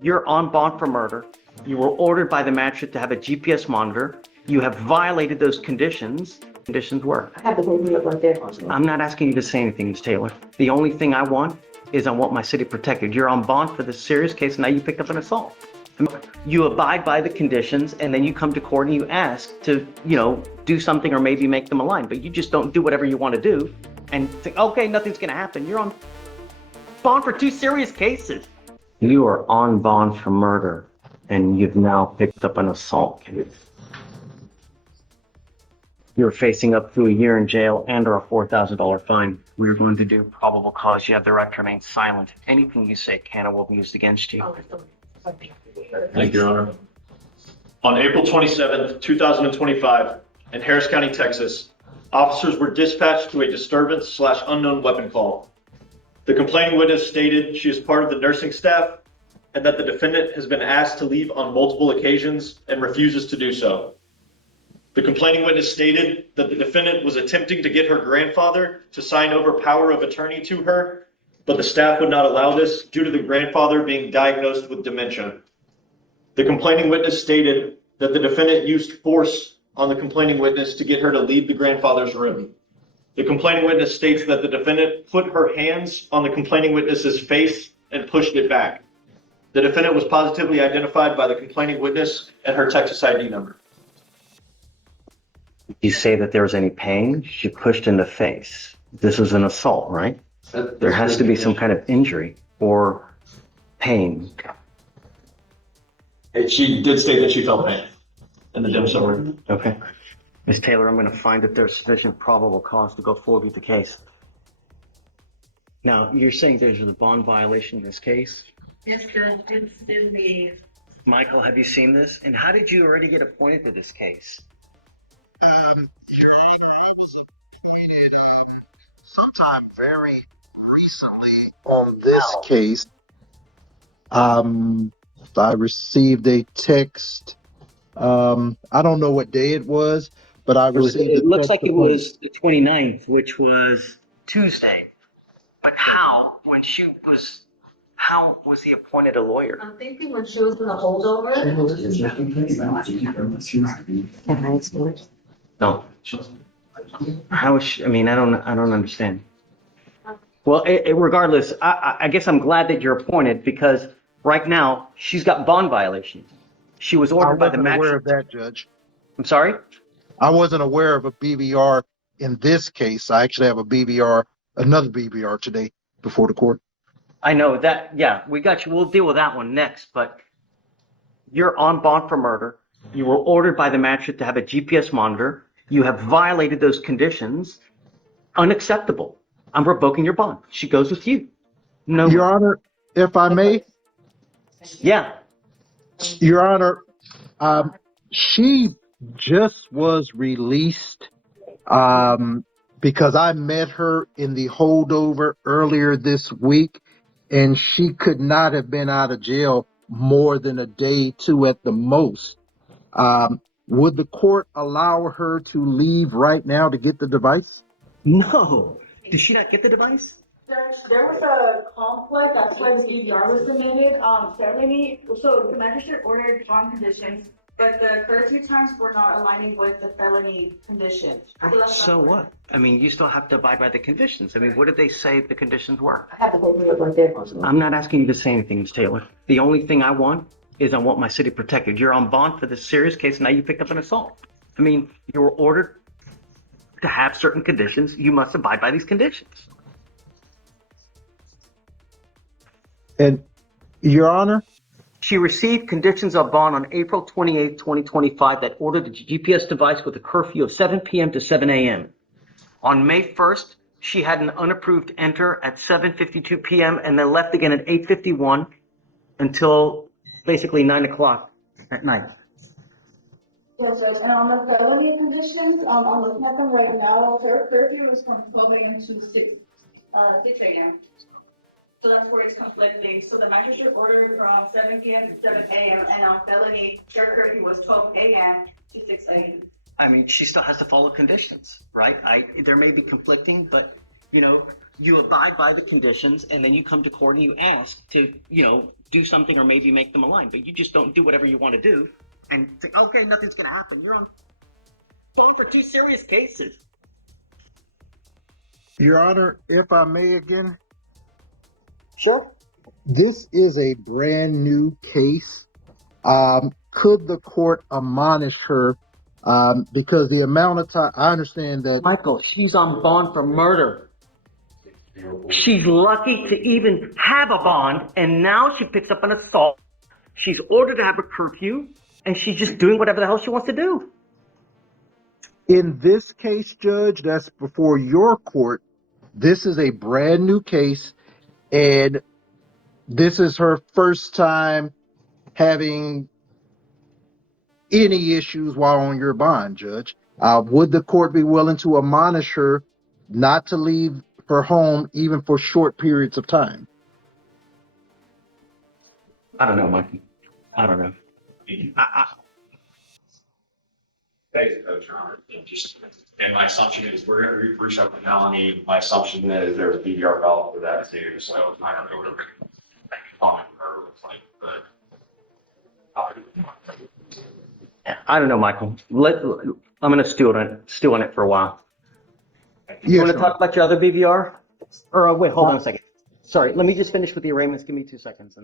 You're on bond for murder. You were ordered by the magistrate to have a GPS monitor. You have violated those conditions. Conditions were. I have the paperwork right there. I'm not asking you to say anything, Ms. Taylor. The only thing I want is I want my city protected. You're on bond for this serious case, and now you picked up an assault. You abide by the conditions, and then you come to court and you ask to, do something or maybe make them align, but you just don't do whatever you want to do and think, okay, nothing's going to happen. You're on bond for 2 serious cases. You are on bond for murder, and you've now picked up an assault case. You're facing up to a year in jail and or a $4,000 fine. We're going to do probable cause. You have the right to remain silent. Anything you say can or will be used against you. Thank you, Your Honor. On April 27th, 2025, in Harris County, Texas, officers were dispatched to a disturbance/unknown weapon call. The complaining witness stated she is part of the nursing staff and that the defendant has been asked to leave on multiple occasions and refuses to do so. The complaining witness stated that the defendant was attempting to get her grandfather to sign over power of attorney to her, but the staff would not allow this due to the grandfather being diagnosed with dementia. The complaining witness stated that the defendant used force on the complaining witness to get her to leave the grandfather's room. The complaining witness states that the defendant put her hands on the complaining witness's face and pushed it back. The defendant was positively identified by the complaining witness and her Texas ID number. You say that there was any pain? She pushed in the face. This is an assault, right? There has to be some kind of injury or pain. She did state that she felt pain in the dim summary. Okay. Ms. Taylor, I'm going to find that there's sufficient probable cause to go forward with the case. Now, you're saying there's a bond violation in this case? Yes, Judge, it's in the... Michael, have you seen this? And how did you already get appointed to this case? Your Honor, I was appointed sometime very recently on this case. I received a text. I don't know what day it was, but I received. It looks like it was the 29th, which was Tuesday. But how was he appointed a lawyer? I'm thinking when she was in the holdover. No. How is she? I mean, I don't understand. Well, regardless, I guess I'm glad that you're appointed because right now she's got bond violations. She was ordered by the magistrate. I wasn't aware of that, Judge. I'm sorry? I wasn't aware of a BBR in this case. I actually have another BBR today before the court. I know that. Yeah, we got you. We'll deal with that one next. But you're on bond for murder. You were ordered by the magistrate to have a GPS monitor. You have violated those conditions. Unacceptable. I'm revoking your bond. She goes with you. No. Your Honor, if I may. Yeah. Your Honor, she just was released because I met her in the holdover earlier this week, and she could not have been out of jail more than a day, 2 at the most. Would the court allow her to leave right now to get the device? No. Did she not get the device? Judge, there was a conflict, that's why the DVR was submitted, Saturday. So the magistrate ordered bond conditions, but the courtesy times were not aligning with the felony conditions. So what? I mean, you still have to abide by the conditions. I mean, what did they say the conditions were? I have the paperwork right there. I'm not asking you to say anything, Ms. Taylor. The only thing I want is I want my city protected. You're on bond for this serious case, and now you picked up an assault. I mean, you were ordered to have certain conditions. You must abide by these conditions. And, Your Honor? She received conditions of bond on April 28, 2025 that ordered the GPS device with a curfew of 7 p.m. to 7 a.m. On May 1st, she had an unapproved enter at 7:52 p.m. and then left again at 8:51 until basically 9 o'clock at night. Yes, Judge, and on the felony conditions, I'm looking at them right now, their curfew is from 12 a.m. to 6 a.m. So that's where it's conflicting. So the magistrate ordered from 7 p.m. to 7 a.m. and on felony, their curfew was 12 a.m. to 6 a.m. I mean, she still has to follow conditions, right? There may be conflicting, but, you abide by the conditions, and then you come to court and you ask to, do something or maybe make them align. But you just don't do whatever you want to do and think, okay, nothing's going to happen. You're on bond for 2 serious cases. Your Honor, if I may again, Sure. this is a brand new case. Could the court admonish her? Because the amount of time, I understand that. Michael, she's on bond for murder. She's lucky to even have a bond, and now she picks up an assault. She's ordered to have a curfew, and she's just doing whatever the hell she wants to do. In this case, Judge, that's before your court. This is a brand new case, and this is her first time having any issues while on your bond, Judge. Would the court be willing to admonish her not to leave her home even for short periods of time? I don't know, Mikey. I don't know. Thanks, Coach. And my assumption is we're going to reach out to Melanie. My assumption is there's a BDR file for that too, so I don't know what comment her looks like, but. I don't know, Michael. I'm going to stew on it for a while. You want to talk about your other BVR? Or wait, hold on a second. Sorry, let me just finish with the arraignments. Give me 2 seconds.